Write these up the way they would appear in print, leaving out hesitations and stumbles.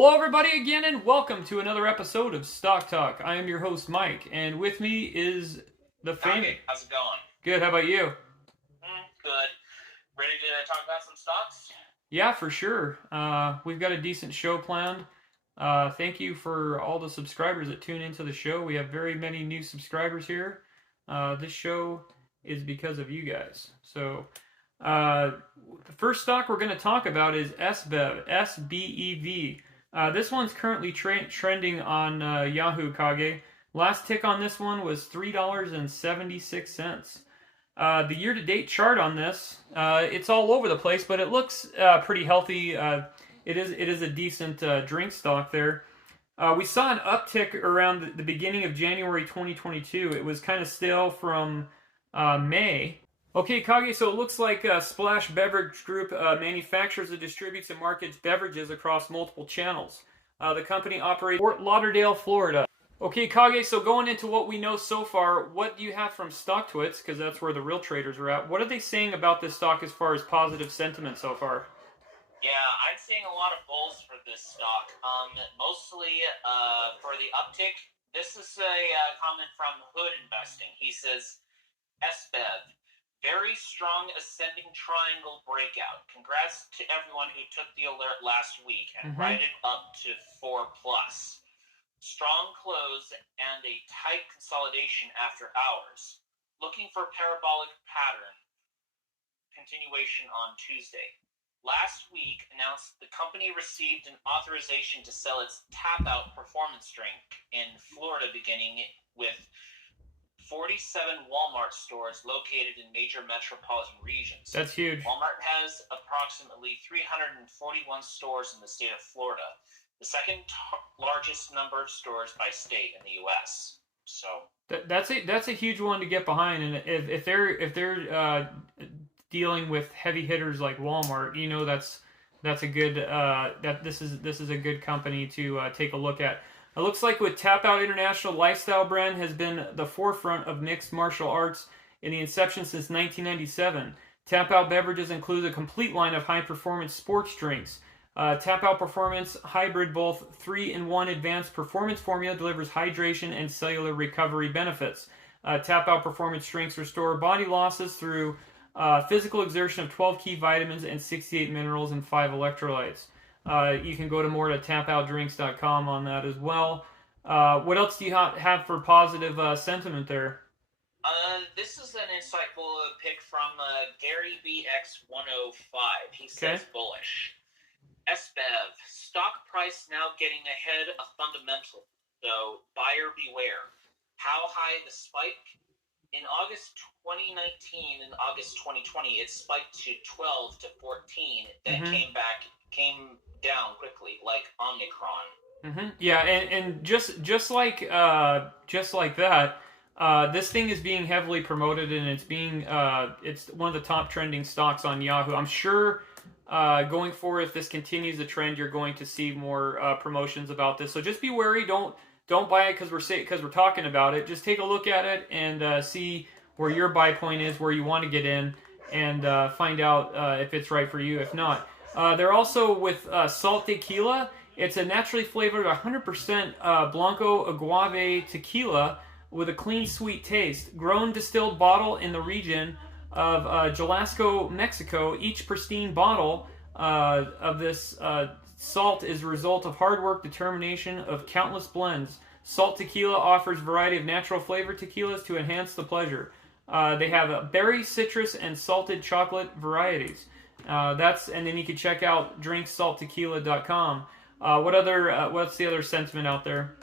Hello, everybody, again, and welcome to another episode of Stock Talk. I am your host, Mike, and with me is the Hey, how's it going? Good. How about you? Good. Ready to talk about some stocks? Yeah, for sure. We've got a decent show planned. Thank you for all the subscribers that tune into the show. We have very many new subscribers here. This show is because of you guys. So, the first stock we're going to talk about is SBEV, SBEV. This one's currently trending on Yahoo Kage. Last tick on this one was $3.76. The year-to-date chart on this, it's all over the place, but it looks pretty healthy. It is a decent drink stock there. We saw an uptick around the beginning of January 2022. It was kind of stale from May. Okay, Kage, so it looks like Splash Beverage Group manufactures and distributes and markets beverages across multiple channels. The company operates in Fort Lauderdale, Florida. Okay, Kage, so going into what we know so far, what do you have from StockTwits, because that's where the real traders are at. What are they saying about this stock as far as positive sentiment so far? Yeah, I'm seeing a lot of bulls for this stock. Mostly for the uptick. This is a comment from Hood Investing. He says, SBEV, very strong ascending triangle breakout. Congrats to everyone who took the alert last week and ride it up to 4+. Strong close and a tight consolidation after hours. Looking for parabolic pattern continuation on Tuesday. Last week announced the company received an authorization to sell its tap-out performance drink in Florida, beginning with 47 Walmart stores located in major metropolitan regions. That's huge. Walmart has approximately 341 stores in the state of Florida, the second largest number of stores by state in the U.S. So that's a huge one to get behind, and if they're dealing with heavy hitters like Walmart, you know that's a good this is a good company to take a look at. It looks like with Tap Out International Lifestyle brand has been the forefront of mixed martial arts in the inception since 1997. Tap Out beverages include a complete line of high-performance sports drinks. Tap Out Performance Hybrid, both 3-in-1 advanced performance formula, delivers hydration and cellular recovery benefits. Tap Out Performance drinks restore body losses through physical exertion of 12 key vitamins and 68 minerals and 5 electrolytes. You can go to more to tapoutdrinks.com on that as well. What else do you have for positive sentiment there? This is an insightful pick from Gary BX105. He says bullish. SBEV, stock price now getting ahead of fundamental, though buyer beware. How high the spike? In August 2019 and August 2020, it spiked to 12 to 14. Then came down quickly, like Omicron. Yeah, and just like that, this thing is being heavily promoted, and it's one of the top trending stocks on Yahoo. I'm sure going forward, if this continues the trend, you're going to see more promotions about this. So just be wary. Don't buy it because we're talking about it. Just take a look at it and see where your buy point is, where you want to get in, and find out if it's right for you. If not, they're also with Salt Tequila. It's a naturally flavored 100% Blanco Agave tequila with a clean, sweet taste. Grown distilled bottle in the region of Jalisco, Mexico. Each pristine bottle of this salt is a result of hard work, determination of countless blends. Salt Tequila offers a variety of natural flavored tequilas to enhance the pleasure. They have berry, citrus, and salted chocolate varieties. And then you can check out drinksalttequila.com. What's the other sentiment out there?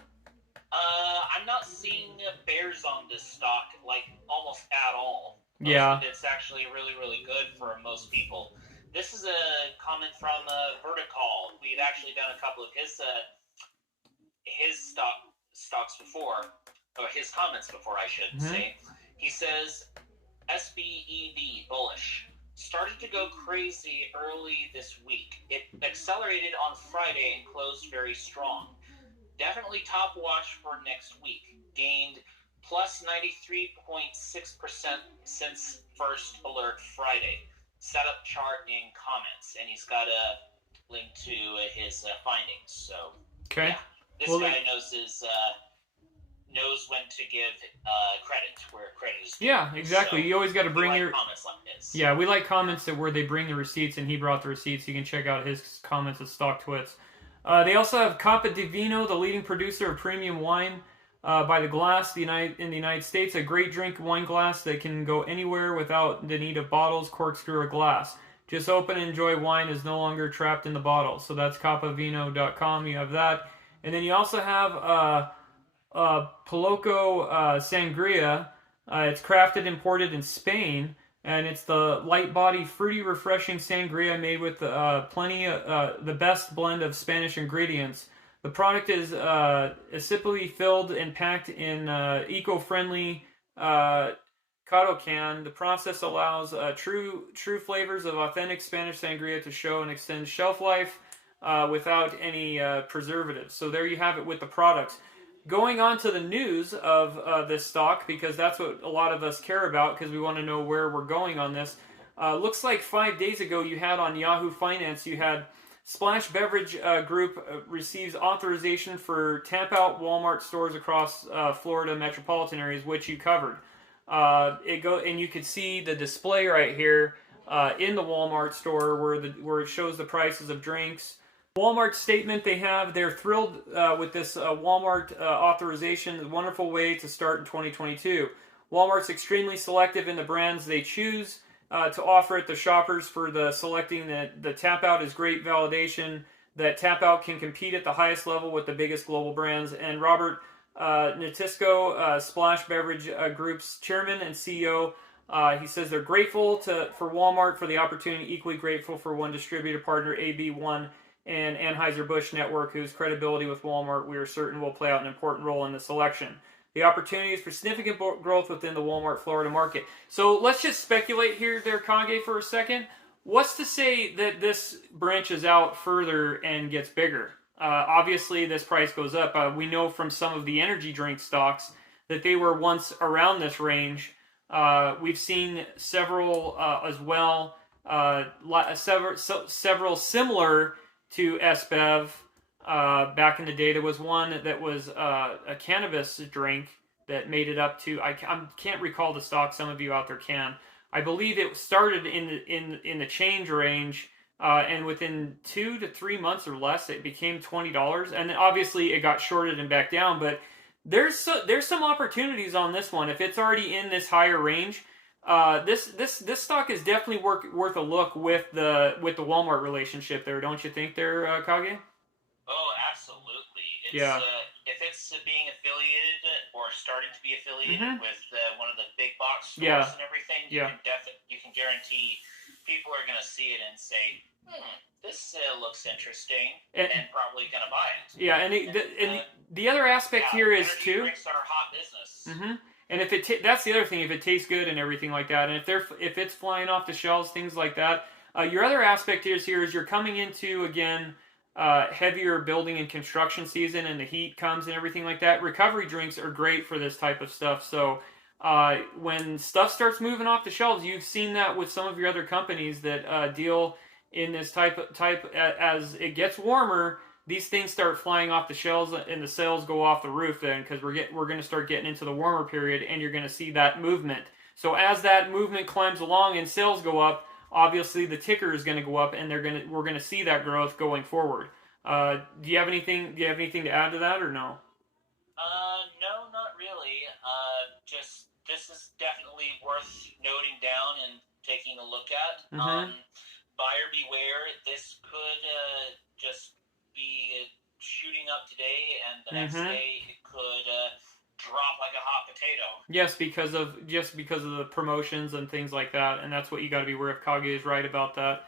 I'm not seeing bears on this stock, like, almost at all. It's actually really, really good for most people. This is a comment from Vertical. We've actually done a couple of his stocks before, or his comments before, I should say. He says, SBEV, bullish. Started to go crazy early this week. It accelerated on Friday and closed very strong. Definitely top watch for next week. Gained plus 93.6% since first alert Friday. Setup chart in comments, and he's got a link to his findings. So, Okay. yeah, this guy knows when to give credit where credit is due. Yeah, exactly. So, you always got to bring your comments like this. Yeah, we like comments where they bring the receipts, and he brought the receipts. You can check out his comments at Stock Twits. They also have Coppa di Vino, the leading producer of premium wine by the glass in the United States. A great drink wine glass that can go anywhere without the need of bottles, corkscrew, or glass. Just open and enjoy wine is no longer trapped in the bottle. So that's coppavino.com. You have that. And then you also have Poloco Sangria. It's crafted and imported in Spain, and it's the light body, fruity, refreshing sangria made with the best blend of Spanish ingredients. The product is simply filled and packed in eco-friendly Cado can. The process allows true flavors of authentic Spanish sangria to show and extend shelf life without any preservatives. So there you have it with the products. Going on to the news of this stock, because that's what a lot of us care about, because we want to know where we're going on this. Looks like 5 days ago you had on Yahoo Finance, you had Splash Beverage Group receives authorization for tap-out Walmart stores across Florida metropolitan areas, which you covered. And you could see the display right here in the Walmart store where it shows the prices of drinks. Walmart statement they're thrilled with this Walmart authorization. A wonderful way to start in 2022. Walmart's extremely selective in the brands they choose to offer it to shoppers for the selecting the tap out is great validation that tap out can compete at the highest level with the biggest global brands. And Robert Natisco, Splash Beverage Group's chairman and CEO, he says they're grateful for Walmart for the opportunity, equally grateful for one distributor partner, AB1 and Anheuser-Busch Network, whose credibility with Walmart we are certain will play out an important role in the selection. The opportunities for significant growth within the Walmart Florida market. So let's just speculate here, there, Kage, for a second. What's to say that this branches out further and gets bigger? Obviously, this price goes up. We know from some of the energy drink stocks that they were once around this range. We've seen several as well, several similar to SBEV. Back in the day, there was one that was a cannabis drink that made it up to, I can't recall the stock, some of you out there can. I believe it started in the change range, and within 2 to 3 months or less, it became $20. And obviously, it got shorted and back down. But there's some opportunities on this one. If it's already in this higher range, this stock is definitely worth a look with the Walmart relationship there, don't you think, there, Kage? Oh, absolutely. Yeah. If it's being affiliated or starting to be affiliated with one of the big box stores and everything, you can guarantee people are going to see it and say, this looks interesting, and probably going to buy it. Yeah, and the other aspect here is too. Drinks are hot business. And if that's the other thing, if it tastes good and everything like that, and if it's flying off the shelves, things like that. Your other aspect is you're coming into again. Heavier building and construction season, and the heat comes and everything like that. Recovery drinks are great for this type of stuff. So when stuff starts moving off the shelves, you've seen that with some of your other companies that deal in this type. As it gets warmer, these things start flying off the shelves, and the sales go off the roof. Then because we're going to start getting into the warmer period, and you're going to see that movement. So as that movement climbs along and sales go up, obviously the ticker is going to go up, and we're going to see that growth going forward. Do you have anything to add to that, or no? No, not really. Just this is definitely worth noting down and taking a look at. Buyer beware. This could just be shooting up today, and the next day it could drop like a hot potato. Yes, because of the promotions and things like that, and that's what you got to be aware of. Kage is right about that.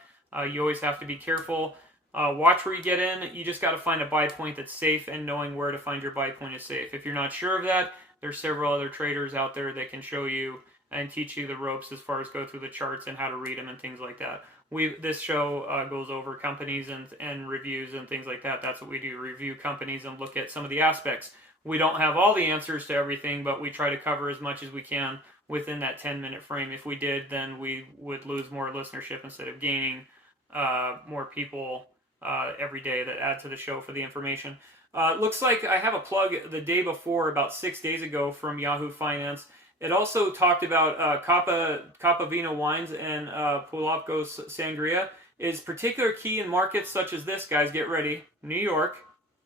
You always have to be careful. Watch where you get in. You just got to find a buy point that's safe, and knowing where to find your buy point is safe. If you're not sure of that, there's several other traders out there that can show you and teach you the ropes as far as go through the charts and how to read them and things like that. This show goes over companies and reviews and things like that. That's what we do, review companies and look at some of the aspects. We don't have all the answers to everything, but we try to cover as much as we can within that 10-minute frame. If we did, then we would lose more listenership instead of gaining more people every day that add to the show for the information. Looks like I have a plug the day before, about 6 days ago, from Yahoo Finance. It also talked about Capa Vino wines and Pulapco's Sangria is particular key in markets such as this, guys. Get ready: New York,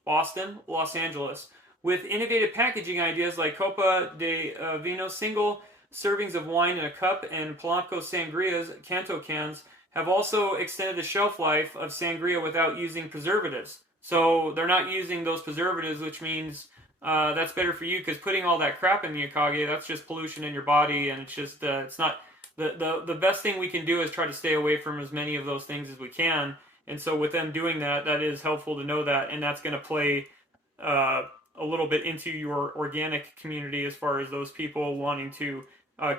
Boston, Los Angeles, with innovative packaging ideas like Copa de Vino single servings of wine in a cup and Polanco Sangria's Canto cans have also extended the shelf life of sangria without using preservatives. So they're not using those preservatives, which means that's better for you, because putting all that crap in the Akage, that's just pollution in your body, and it's just it's not the best thing we can do is try to stay away from as many of those things as we can. And so with them doing that, that is helpful to know that, and that's going to play a little bit into your organic community as far as those people wanting to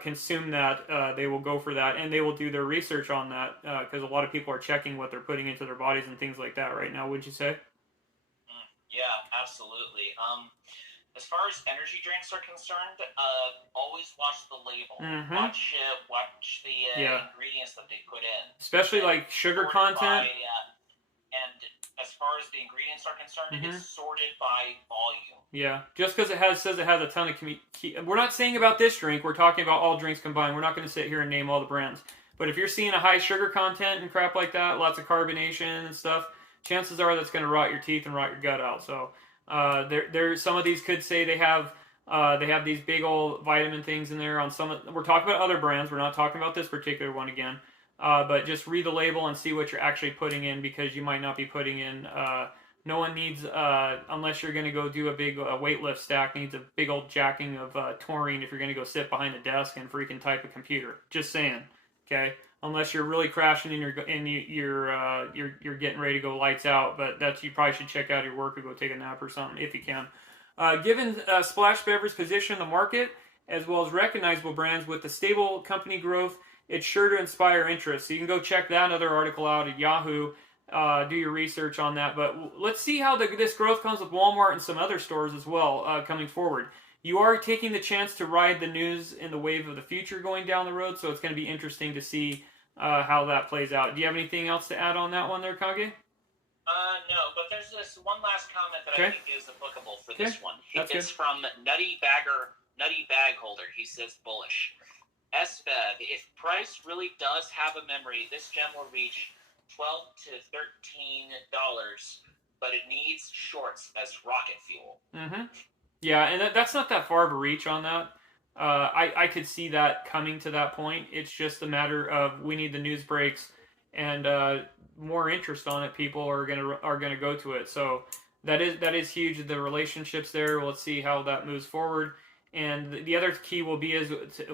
consume that. They will go for that, and they will do their research on that, because a lot of people are checking what they're putting into their bodies and things like that right now. Would you say? Yeah, absolutely. As far as energy drinks are concerned, always watch the label. Mm-hmm. Watch the ingredients that they put in, especially like sugar content. And as far as the ingredients are concerned, it's sorted by volume. Yeah, just because it says it has a ton of we're not saying about this drink. We're talking about all drinks combined. We're not going to sit here and name all the brands. But if you're seeing a high sugar content and crap like that, lots of carbonation and stuff, chances are that's going to rot your teeth and rot your gut out. So some of these could say they have these big old vitamin things in there. On some, we're talking about other brands. We're not talking about this particular one again. But just read the label and see what you're actually putting in, because you might not be putting in. No one needs, unless you're going to go do a big weightlift stack, needs a big old jacking of taurine if you're going to go sit behind a desk and freaking type a computer. Just saying, okay? Unless you're really crashing and you're getting ready to go lights out, but you probably should check out your work or go take a nap or something if you can. Given Splash Beverage position in the market, as well as recognizable brands with the stable company growth, it's sure to inspire interest. So you can go check that other article out at Yahoo. Do your research on that. But let's see how this growth comes with Walmart and some other stores as well coming forward. You are taking the chance to ride the news in the wave of the future going down the road, so it's going to be interesting to see how that plays out. Do you have anything else to add on that one there, Kage? No, but there's this one last comment that I think is applicable for this one. That's from Nutty Bag Holder. He says bullish. SBEV, if price really does have a memory, this gem will reach $12 to $13, but it needs shorts as rocket fuel. Mm-hmm. Yeah, and that's not that far of a reach on that. I could see that coming to that point. It's just a matter of we need the news breaks and more interest on it. People are gonna go to it. So that is huge. The relationships there. Let's see how that moves forward. And the other key will be is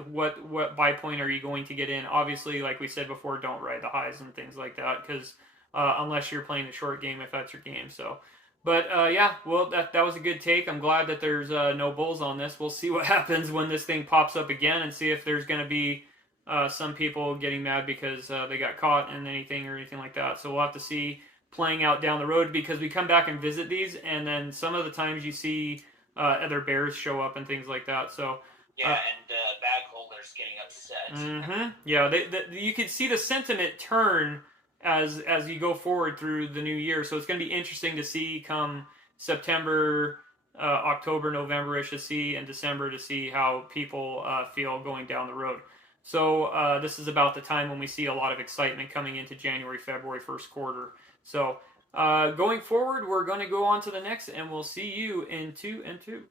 what buy point are you going to get in? Obviously, like we said before, don't ride the highs and things like that, because unless you're playing a short game, if that's your game. So, but yeah, well, that was a good take. I'm glad that there's no bulls on this. We'll see what happens when this thing pops up again, and see if there's going to be some people getting mad because they got caught in anything or anything like that. So we'll have to see playing out down the road, because we come back and visit these, and then some of the times you see other bears show up and things like that. So yeah, and bag holders getting upset. Mm-hmm. Yeah, you can see the sentiment turn as you go forward through the new year. So it's going to be interesting to see come September, October, November-ish to see, and December to see how people feel going down the road. So this is about the time when we see a lot of excitement coming into January, February, first quarter. So going forward, we're going to go on to the next, and we'll see you in 2 and 2.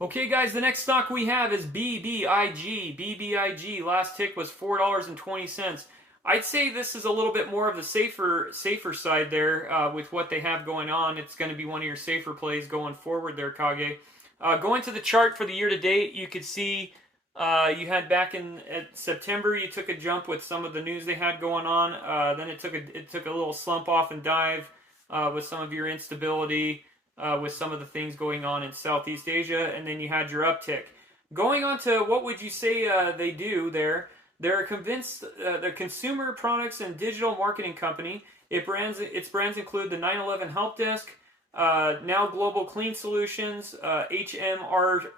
Okay, guys, the next stock we have is BBIG. BBIG, last tick was $4.20. I'd say this is a little bit more of the safer side there with what they have going on. It's going to be one of your safer plays going forward there, Kage. Going to the chart for the year to date, you could see you had back in September, you took a jump with some of the news they had going on. Then it took a little slump off and dive with some of your instability, with some of the things going on in Southeast Asia, and then you had your uptick. Going on to what would you say they do there? They're convinced the consumer products and digital marketing company. Its brands include the 911 Help Desk, Now Global Clean Solutions, HMRTH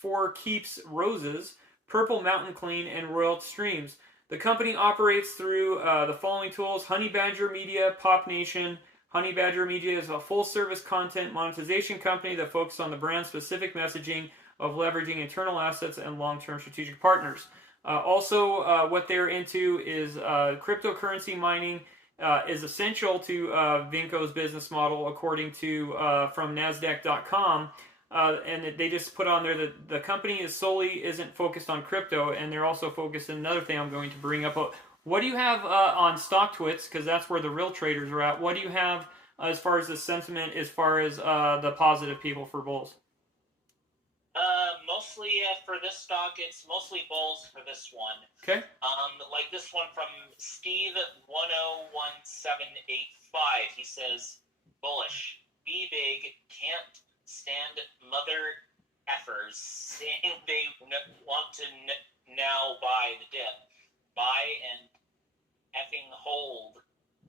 4 Keeps Roses, Purple Mountain Clean, and Royal Streams. The company operates through the following tools: Honey Badger Media, Pop Nation. Honey Badger Media is a full-service content monetization company that focuses on the brand-specific messaging of leveraging internal assets and long-term strategic partners. Also, what they're into is cryptocurrency mining is essential to Vinco's business model, according to from Nasdaq.com. And they just put on there that the company isn't focused on crypto, and they're also focused on another thing I'm going to bring up. What do you have on StockTwits? Because that's where the real traders are at. What do you have as far as the sentiment, as far as the positive people for bulls? Mostly for this stock, it's mostly bulls for this one. Okay. Like this one from Steve 101785. He says, bullish. BBIG can't stand mother effers saying they want to now buy the dip. Buy and effing hold.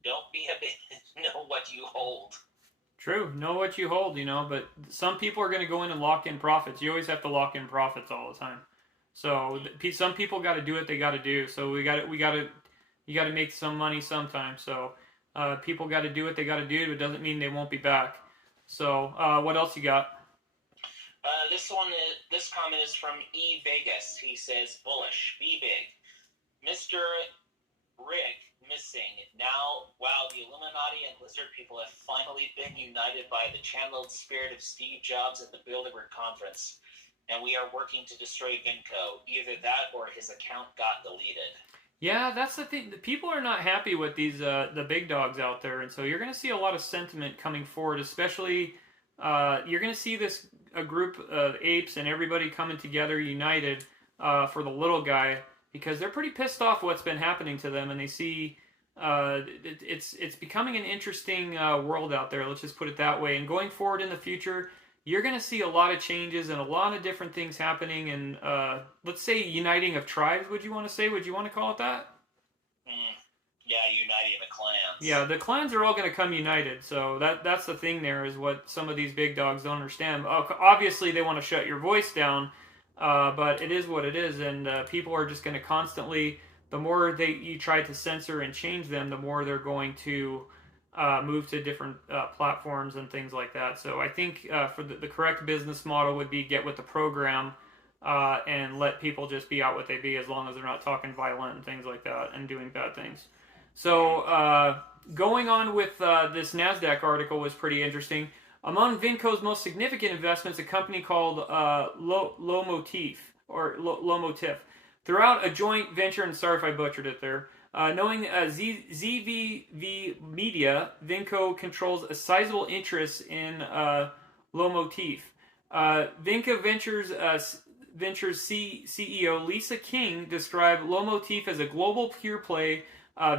Don't be a bitch. Know what you hold. True. Know what you hold, but some people are going to go in and lock in profits. You always have to lock in profits all the time. So some people got to do what they got to do. So you got to make some money sometime. So people got to do what they got to do. It doesn't mean they won't be back. So what else you got? This comment is from E Vegas. He says, bullish, be big. Mr. Rick missing. Now, wow, the Illuminati and lizard people have finally been united by the channeled spirit of Steve Jobs at the Bilderberg conference, and we are working to destroy Vinco. Either that or his account got deleted. Yeah, that's the thing. People are not happy with these the big dogs out there, and so you're going to see a lot of sentiment coming forward. Especially, you're going to see a group of apes and everybody coming together, united for the little guy, because they're pretty pissed off what's been happening to them, and they see it's becoming an interesting world out there. Let's just put it that way. And going forward in the future, you're going to see a lot of changes and a lot of different things happening. And let's say uniting of tribes. Would you want to say? Would you want to call it that? Yeah, uniting the clans. Yeah, the clans are all going to come united. So that's the thing. There is what some of these big dogs don't understand. Obviously, they want to shut your voice down. But it is what it is, and people are just going to constantly, the more you try to censor and change them, the more they're going to move to different platforms and things like that. So I think for the correct business model would be get with the program and let people just be out what they be, as long as they're not talking violent and things like that and doing bad things. So going on with this NASDAQ article was pretty interesting. Among Vinco's most significant investments, a company called Lomotif. Throughout a joint venture, and sorry if I butchered it there, knowing SBEV Media, Vinco controls a sizable interest in Lomotif. Vinco Ventures CEO Lisa King described Lomotif as a global pure-play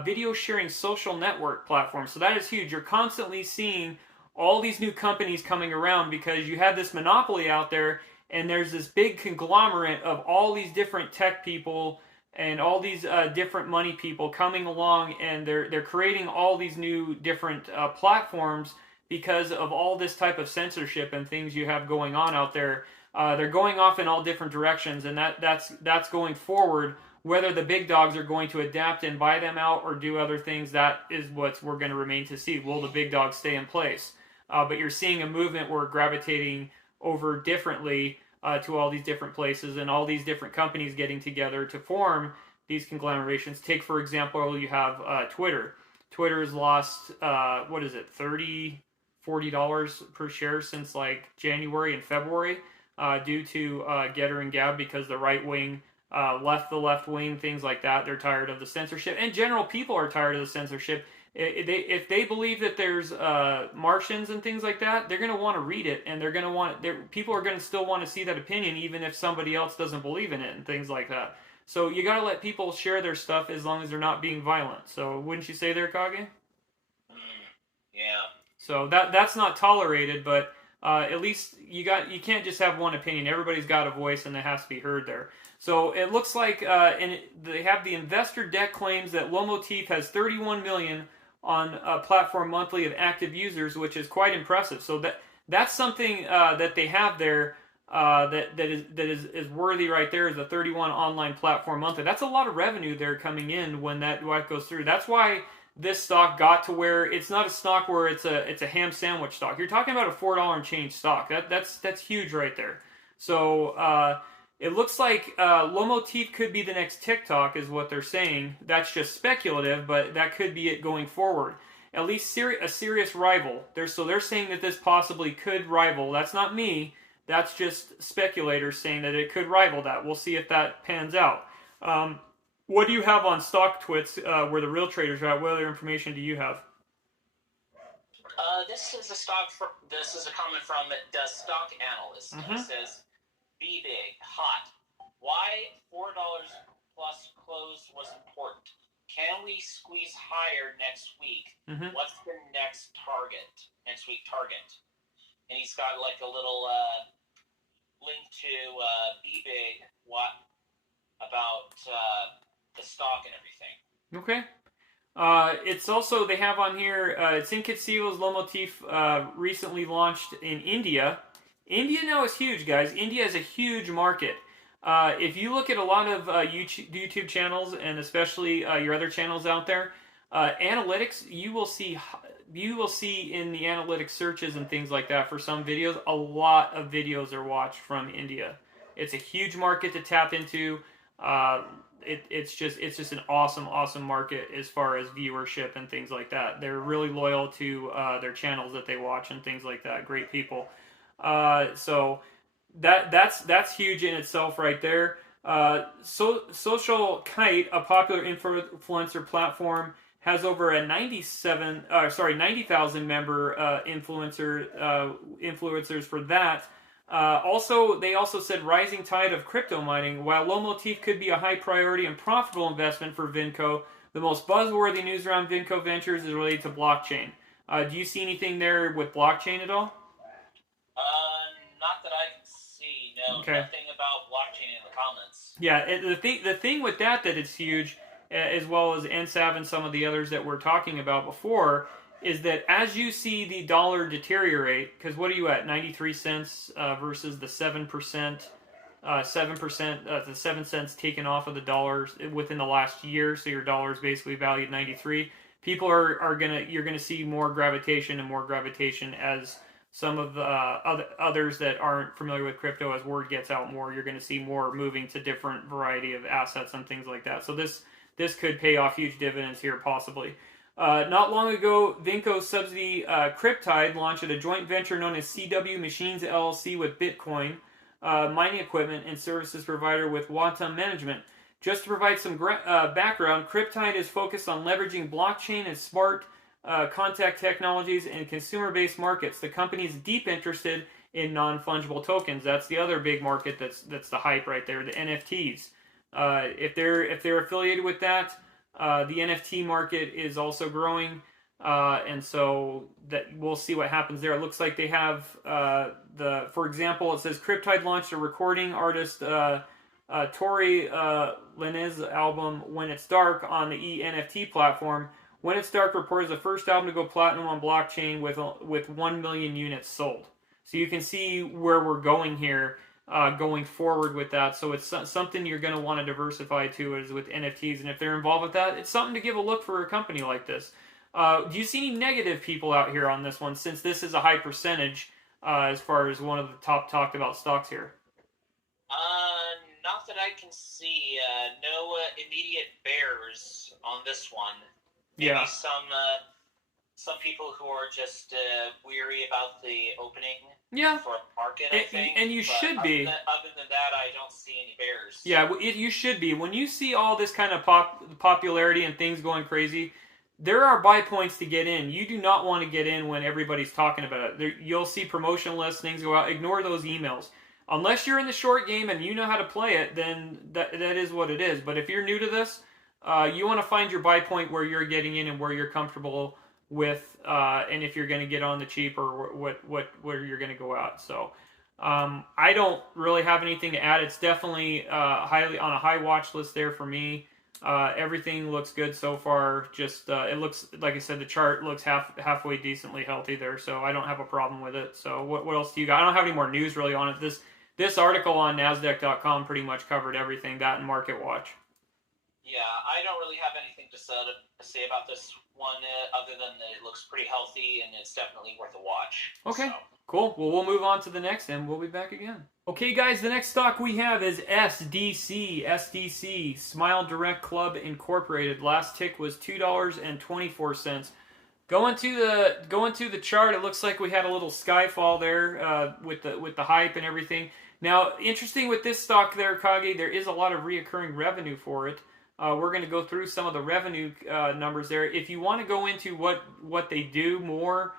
video sharing social network platform. So that is huge. You're constantly seeing all these new companies coming around because you have this monopoly out there, and there's this big conglomerate of all these different tech people and all these different money people coming along, and they're creating all these new different platforms because of all this type of censorship and things you have going on out there. They're going off in all different directions, and that's going forward. Whether the big dogs are going to adapt and buy them out or do other things, that is what we're going to remain to see. Will the big dogs stay in place? But you're seeing a movement where gravitating over differently to all these different places and all these different companies getting together to form these conglomerations. Take, for example, you have Twitter. Twitter has lost, $40 per share since like January and February due to Getter and Gab, because the right wing left the left wing, things like that. They're tired of the censorship. In general, people are tired of the censorship. If they believe that there's Martians and things like that, they're going to want to read it, and people are going to still want to see that opinion, even if somebody else doesn't believe in it and things like that. So you got to let people share their stuff as long as they're not being violent. So wouldn't you say there, Kage? Yeah. So that's not tolerated, but at least you can't just have one opinion. Everybody's got a voice, and it has to be heard there. So it looks like, and they have the investor deck claims that Lomotif has 31 million on a platform monthly of active users, which is quite impressive. So that's something that they have there. that is worthy right there is a 31 online platform monthly. That's a lot of revenue there coming in when that goes through. That's why this stock got to where it's not a stock where it's a ham sandwich stock. You're talking about a $4 and change stock. That's huge right there. So it looks like Lomotif could be the next TikTok, is what they're saying. That's just speculative, but that could be it going forward. At least a serious rival. So they're saying that this possibly could rival. That's not me. That's just speculators saying that it could rival that. We'll see if that pans out. What do you have on stock twits where the real traders are at? What other information do you have? This is a comment from the stock analyst. Mm-hmm. It says, BBIG, hot. Why $4 plus close was important. Can we squeeze higher next week? Mm-hmm. What's the next week target? And he's got like a little link to BBIG, what about the stock and everything. Okay. It's also, they have on here, it's inconceivable Lomotif recently launched in India. India now is huge, guys. India is a huge market. If you look at a lot of YouTube channels, and especially your other channels out there, analytics, you will see in the analytics searches and things like that for some videos, a lot of videos are watched from India. It's a huge market to tap into. It's just an awesome market as far as viewership and things like that. They're really loyal to their channels that they watch and things like that. Great people. So that's huge in itself right there. Social Kite, a popular influencer platform, has over a 90,000 member influencers for that. They also said rising tide of crypto mining. While Lomotif could be a high priority and profitable investment for Vinco, the most buzzworthy news around Vinco Ventures is related to blockchain. Do you see anything there with blockchain at all? Not that I can see. No, okay. Nothing about blockchain in the comments. Yeah, the thing with that it's huge, as well as NSAV and some of the others that we're talking about before, is that as you see the dollar deteriorate, because what are you at, 93 cents versus the 7%, the 7 cents taken off of the dollars within the last year, so your dollar is basically valued 93. People you're gonna see more gravitation as some of the others that aren't familiar with crypto, as word gets out more, you're going to see more moving to different variety of assets and things like that. So this could pay off huge dividends here, possibly. Not long ago, Vinco's subsidy Cryptide launched a joint venture known as CW Machines LLC with Bitcoin mining equipment and services provider with Watam Management. Just to provide some background, Cryptide is focused on leveraging blockchain and smart contact technologies and consumer-based markets. The company is deep interested in non-fungible tokens. That's the other big market that's the hype right there, the NFTs. If they're affiliated with that, the NFT market is also growing, and so that we'll see what happens there. It looks like they have for example, it says Cryptide launched a recording artist Tori Lanez album When It's Dark on the eNFT platform. When It's Dark reported the first album to go platinum on blockchain with 1 million units sold. So you can see where we're going here, going forward with that. So it's something you're going to want to diversify to, is with NFTs. And if they're involved with that, it's something to give a look for a company like this. Do you see any negative people out here on this one, since this is a high percentage as far as one of the top talked about stocks here? Not that I can see. No immediate bears on this one. Maybe yeah. Some people who are just weary about the opening for a market, I think. And you should be. Other than that, I don't see any bears. Yeah, you should be. When you see all this kind of popularity and things going crazy, there are buy points to get in. You do not want to get in when everybody's talking about it. You'll see promotion lists, things go out. Ignore those emails. Unless you're in the short game and you know how to play it, then that is what it is. But if you're new to this, you want to find your buy point where you're getting in and where you're comfortable with, and if you're going to get on the cheap or where you're going to go out. So I don't really have anything to add. It's definitely highly on a high watch list there for me. Everything looks good so far. Just it looks, like I said, the chart looks halfway decently healthy there, so I don't have a problem with it. So what else do you got? I don't have any more news really on it. this article on Nasdaq.com pretty much covered everything, that and Market Watch. Yeah, I don't really have anything to say about this one other than that it looks pretty healthy and it's definitely worth a watch. Okay, so. Cool. Well, we'll move on to the next and we'll be back again. Okay, guys, the next stock we have is SDC. SDC, Smile Direct Club Incorporated. Last tick was $2.24. Going to the chart, it looks like we had a little skyfall there with the hype and everything. Now, interesting with this stock there, Kage, there is a lot of reoccurring revenue for it. We're going to go through some of the revenue numbers there. If you want to go into what they do more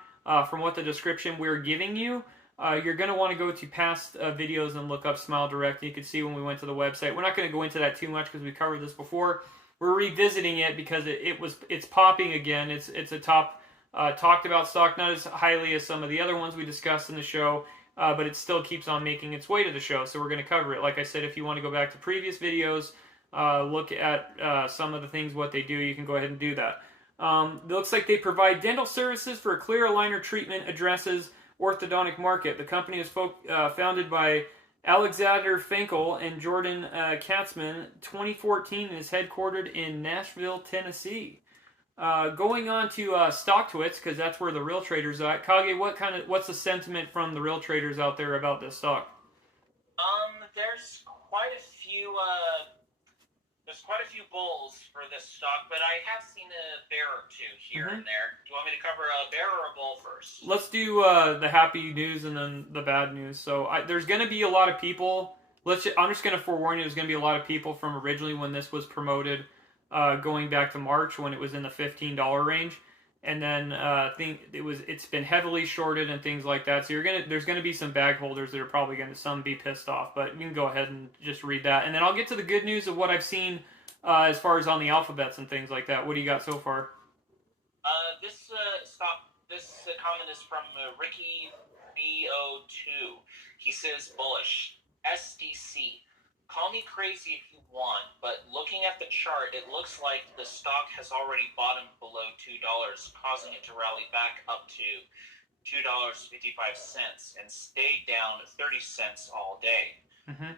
from what the description we're giving you, you're going to want to go to past videos and look up Smile Direct. You can see when we went to the website. We're not going to go into that too much because we covered this before. We're revisiting it because it's popping again. It's a top talked about stock, not as highly as some of the other ones we discussed in the show, but it still keeps on making its way to the show. So we're going to cover it. Like I said, if you want to go back to previous videos, look at some of the things, what they do, you can go ahead and do that. It looks like they provide dental services for clear aligner treatment addresses orthodontic market. The company is founded by Alexander Finkel and Jordan Katzman. 2014 and is headquartered in Nashville, Tennessee. Going on to StockTwits, because that's where the real traders are at. Kage, what's the sentiment from the real traders out there about this stock? There's quite a few bulls for this stock, but I have seen a bear or two here and there. Do you want me to cover a bear or a bull first? Let's do the happy news and then the bad news. So there's going to be a lot of people. I'm just going to forewarn you. There's going to be a lot of people from originally when this was promoted, going back to March when it was in the $15 range, and then it's been heavily shorted and things like that. So there's going to be some bag holders that are probably going to some be pissed off. But you can go ahead and just read that, and then I'll get to the good news of what I've seen. As far as on the alphabets and things like that, what do you got so far? This comment is from Ricky BO2. He says bullish. SDC. Call me crazy if you want, but looking at the chart, it looks like the stock has already bottomed below $2, causing it to rally back up to $2.55 and stay down 30 cents all day.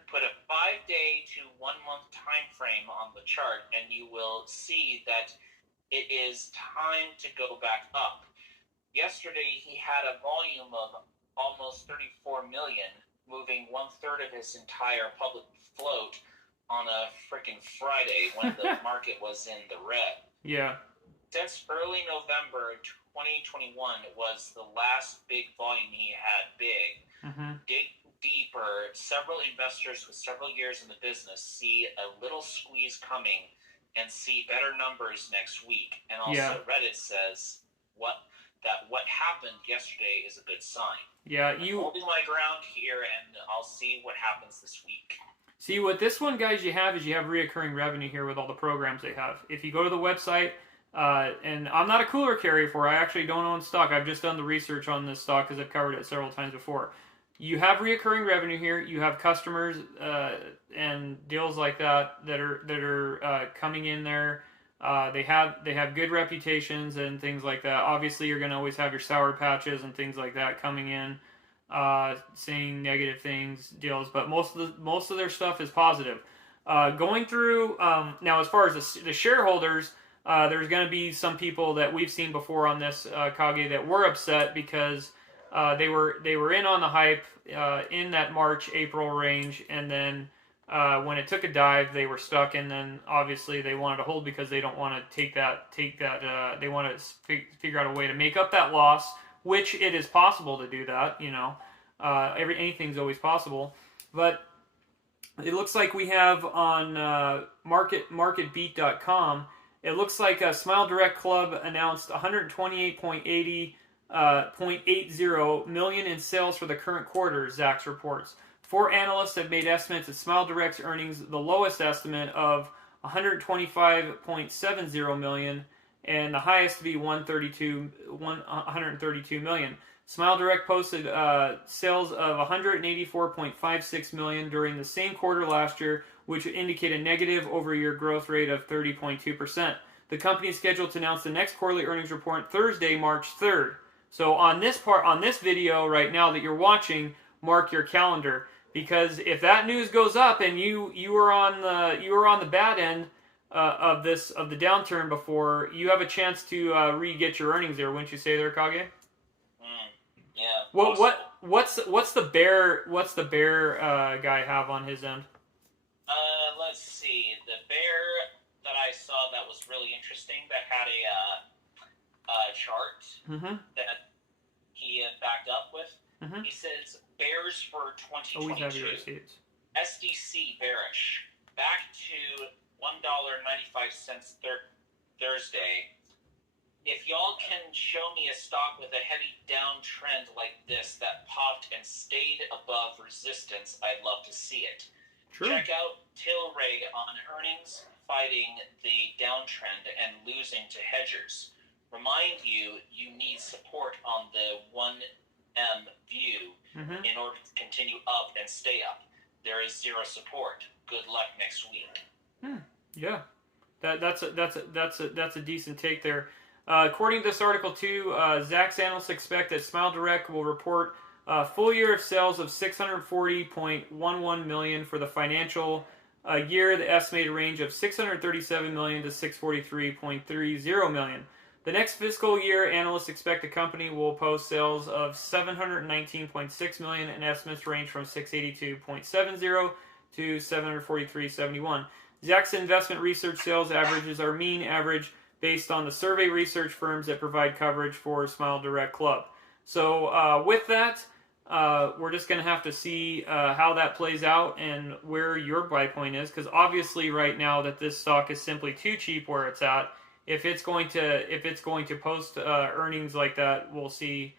Put a 5-day to 1-month time frame on the chart, and you will see that it is time to go back up. Yesterday, he had a volume of almost 34 million, moving 1/3 of his entire public float on a freaking Friday when the market was in the red. Yeah. Since early November 2021 was the last big volume he had big. Dig deeper, several investors with several years in the business see a little squeeze coming and see better numbers next week. And also Reddit says what happened yesterday is a good sign. Yeah, I'm holding my ground here, and I'll see what happens this week. See, what this one, guys, you have reoccurring revenue here with all the programs they have. If you go to the website, and I'm not a cooler carrier for it, I actually don't own stock. I've just done the research on this stock because I've covered it several times before. You have reoccurring revenue here. You have customers and deals like that are coming in there. They have good reputations and things like that. Obviously, you're going to always have your sour patches and things like that coming in, saying negative things, deals. But most of their stuff is positive. Going through now, as far as the shareholders, there's going to be some people that we've seen before on this Kage that were upset because. They were in on the hype in that March-April range, and then when it took a dive, they were stuck, and then obviously they wanted to hold because they don't want to take that. They want to figure out a way to make up that loss, which it is possible to do that. You know, anything's always possible, but it looks like we have on marketbeat.com. It looks like Smile Direct Club announced 128.80 million in sales for the current quarter, Zacks reports. 4 analysts have made estimates of Smile Direct's earnings, the lowest estimate of 125.70 million, and the highest to be 132 million. Smile Direct posted sales of 184.56 million during the same quarter last year, which would indicate a negative over-year growth rate of 30.2%. The company is scheduled to announce the next quarterly earnings report Thursday, March 3rd. So on this video right now that you're watching, mark your calendar, because if that news goes up and you were on the bad end of the downturn before, you have a chance to re-get your earnings there, wouldn't you say there, Kage? Yeah. What's the bear guy have on his end? Let's see. The bear that I saw that was really interesting, that had a chart that he backed up with. He says bears for 2022. Always have your receipts. SDC bearish, back to $1.95 Thursday. If y'all can show me a stock with a heavy downtrend like this that popped and stayed above resistance, I'd love to see it. True. Check out Tilray on earnings, fighting the downtrend and losing to hedgers. Remind you need support on the 1M view in order to continue up and stay up. There is zero support. Good luck next week. Yeah, that's a decent take there. According to this article too, Zacks analysts expect that SmileDirect will report a full year of sales of $640.11 million for the financial year. The estimated range of $637 million to $643.30 million. The next fiscal year, analysts expect the company will post sales of $719.6 million, and estimates range from $682.70 to $743.71. Zacks investment research sales averages are mean average based on the survey research firms that provide coverage for SmileDirect Club. So with that, we're just going to have to see how that plays out and where your buy point is, because obviously right now that this stock is simply too cheap where it's at. If it's going to post earnings like that, we'll see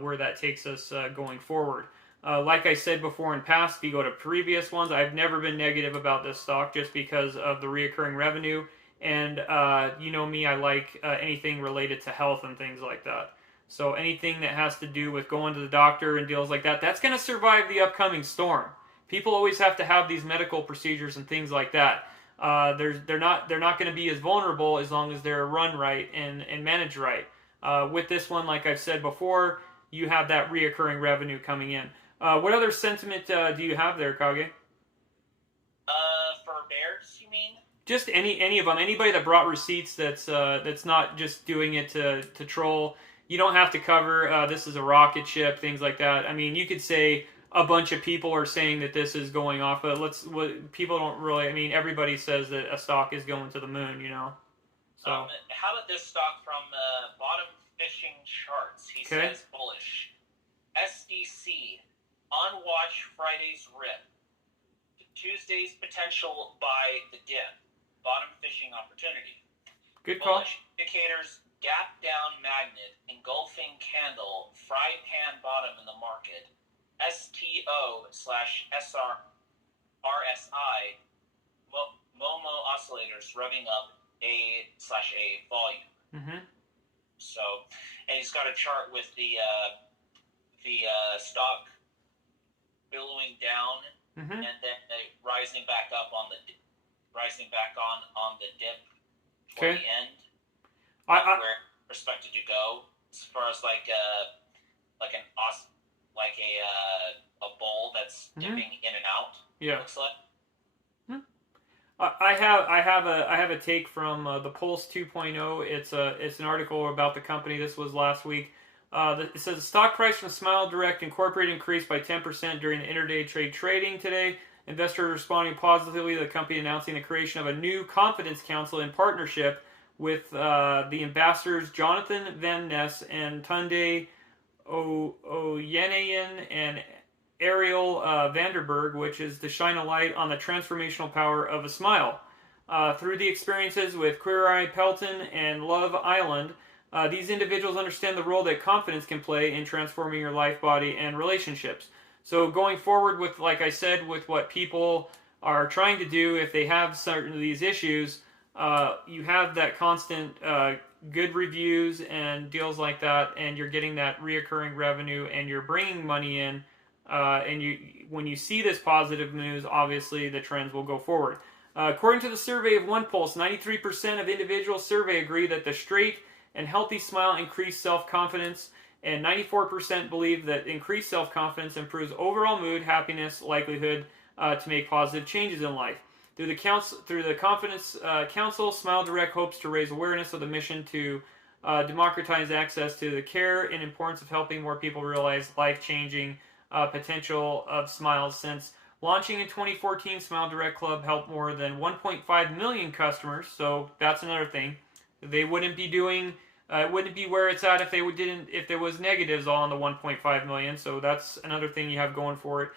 where that takes us going forward. Like I said before in past, if you go to previous ones, I've never been negative about this stock just because of the reoccurring revenue. And you know me, I like anything related to health and things like that. So anything that has to do with going to the doctor and deals like that, that's going to survive the upcoming storm. People always have to have these medical procedures and things like that. They're not going to be as vulnerable as long as they're run right and managed right. With this one, like I've said before, you have that reoccurring revenue coming in. What other sentiment do you have there, Kage? For bears, you mean? Just any of them. Anybody that brought receipts that's not just doing it to troll. You don't have to cover this is a rocket ship, things like that. I mean, you could say a bunch of people are saying that this is going off, but people don't really. I mean, everybody says that a stock is going to the moon, you know. So how about this stock from Bottom Fishing Charts? He says bullish. SDC on watch Friday's rip. Tuesday's potential buy the dip. Bottom fishing opportunity. Good call. Bullish indicators: gap down magnet, engulfing candle, fry pan bottom in the market. STO/SR RSI Momo oscillators revving up A/A volume. So, and he's got a chart with the stock billowing down and then rising back up on the dip for the end. Where expected to go as far as like a bowl that's dipping in and out. Yeah. Looks like. I have a take from the Pulse 2.0. It's an article about the company. This was last week. It says the stock price from SmileDirect Incorporated increased by 10% during the intraday trade trading today. Investors responding positively to the company announcing the creation of a new confidence council in partnership with the ambassadors Jonathan Van Ness and Tunde Oyeneyin and Ariel Vanderberg, which is to shine a light on the transformational power of a smile. Through the experiences with Queer Eye Pelton and Love Island, these individuals understand the role that confidence can play in transforming your life, body, and relationships. So going forward with, like I said, with what people are trying to do, if they have certain of these issues, you have that constant good reviews and deals like that, and you're getting that reoccurring revenue, and you're bringing money in, and when you see this positive news, obviously the trends will go forward. According to the survey of OnePulse, 93% of individuals surveyed agree that the straight and healthy smile increased self-confidence, and 94% believe that increased self-confidence improves overall mood, happiness, likelihood to make positive changes in life. Through the Confidence Council, Smile Direct hopes to raise awareness of the mission to democratize access to the care and importance of helping more people realize life-changing potential of smiles. Since launching in 2014, Smile Direct Club helped more than 1.5 million customers. So that's another thing. They wouldn't be doing. It wouldn't be where it's at if there was negatives on the 1.5 million. So that's another thing you have going for it.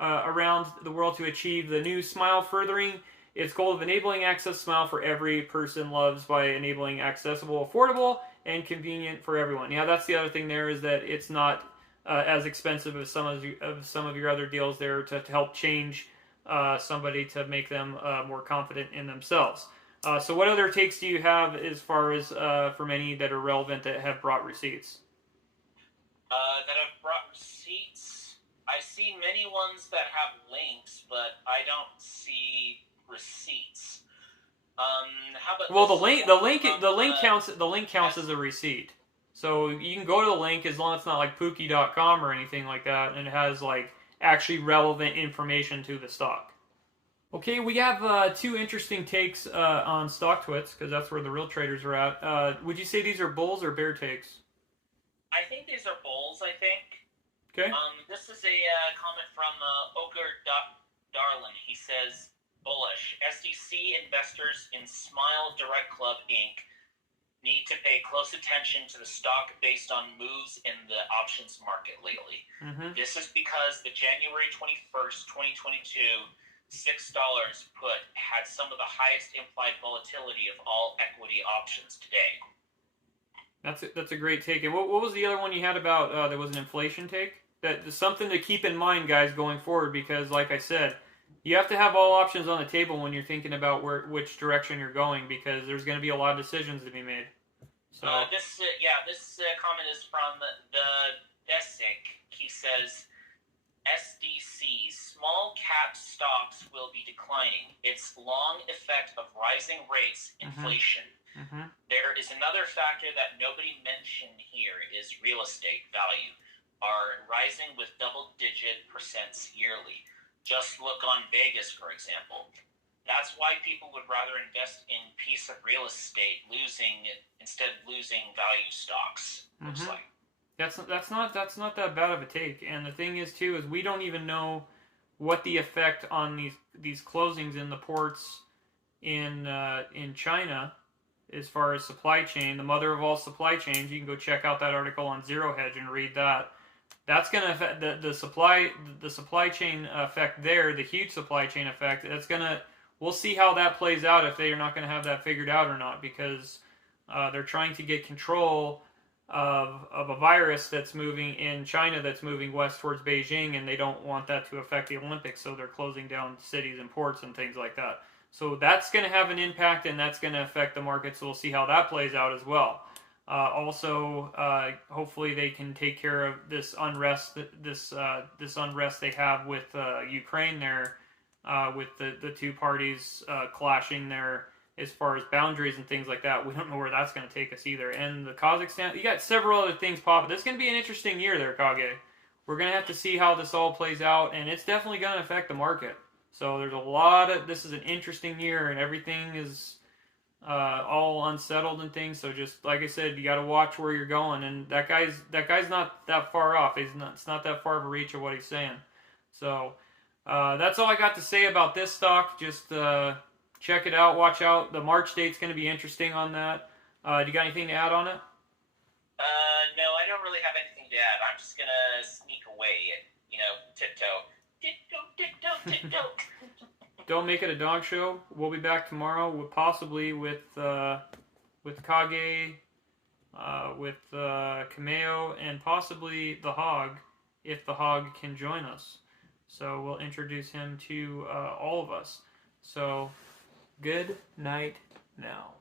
Around the world to achieve the new Smile, furthering its goal of enabling access Smile for every person loves by enabling accessible, affordable, and convenient for everyone. Yeah, that's the other thing there, is that it's not as expensive as some of your other deals there to help change somebody to make them more confident in themselves. So what other takes do you have as far as from any that are relevant that have brought receipts? That have brought receipts. I see many ones that have links, but I don't see receipts. How about well, the link counts as a receipt. So you can go to the link as long as it's not like Pookie.com or anything like that, and it has like actually relevant information to the stock. Okay, we have two interesting takes on StockTwits, because that's where the real traders are at. Would you say these are bulls or bear takes? I think these are bulls, I think. Okay. This is a comment from Oger Darlin. He says, bullish. SDC investors in Smile Direct Club Inc. need to pay close attention to the stock based on moves in the options market lately. Mm-hmm. This is because the January 21st, 2022 $6 put had some of the highest implied volatility of all equity options today. That's a great take. And what was the other one you had about there was an inflation take? That's something to keep in mind, guys, going forward, because like I said, you have to have all options on the table when you're thinking about which direction you're going, because there's going to be a lot of decisions to be made. So this comment is from the Desic. He says, SDC, small cap stocks will be declining. Its long effect of rising rates, inflation. Mm-hmm. There is another factor that nobody mentioned here is real estate value are rising with double-digit percents yearly. Just look on Vegas, for example. That's why people would rather invest in piece of real estate instead of losing value stocks. Looks like. That's not that bad of a take. And the thing is too, is we don't even know what the effect on these closings in the ports in China, as far as supply chain, the mother of all supply chains. You can go check out that article on Zero Hedge and read that. That's going to affect the supply chain effect there, the huge supply chain effect. We'll see how that plays out, if they are not going to have that figured out or not, because they're trying to get control of a virus that's moving in China, that's moving west towards Beijing, and they don't want that to affect the Olympics, so they're closing down cities and ports and things like that. So that's going to have an impact, and that's going to affect the market, so we'll see how that plays out as well. Hopefully they can take care of this unrest, this unrest they have with Ukraine there, with the two parties clashing there as far as boundaries and things like that. We don't know where that's going to take us either. And the Kazakhstan, you got several other things popping. This is going to be an interesting year there, Kage. We're going to have to see how this all plays out, and it's definitely going to affect the market. So there's this is an interesting year, and everything is all unsettled and things. So just like I said, you got to watch where you're going. And that guy's not that far off. It's not that far of a reach of what he's saying. So that's all I got to say about this stock. Just check it out, watch out. The March date's going to be interesting on that. Do you got anything to add on it? No, I don't really have anything to add. I'm just going to sneak away and, tiptoe. Don't make it a dog show. We'll be back tomorrow, possibly with Kage, with Kameo, and possibly the Hog, if the Hog can join us. So we'll introduce him to all of us. So good night now.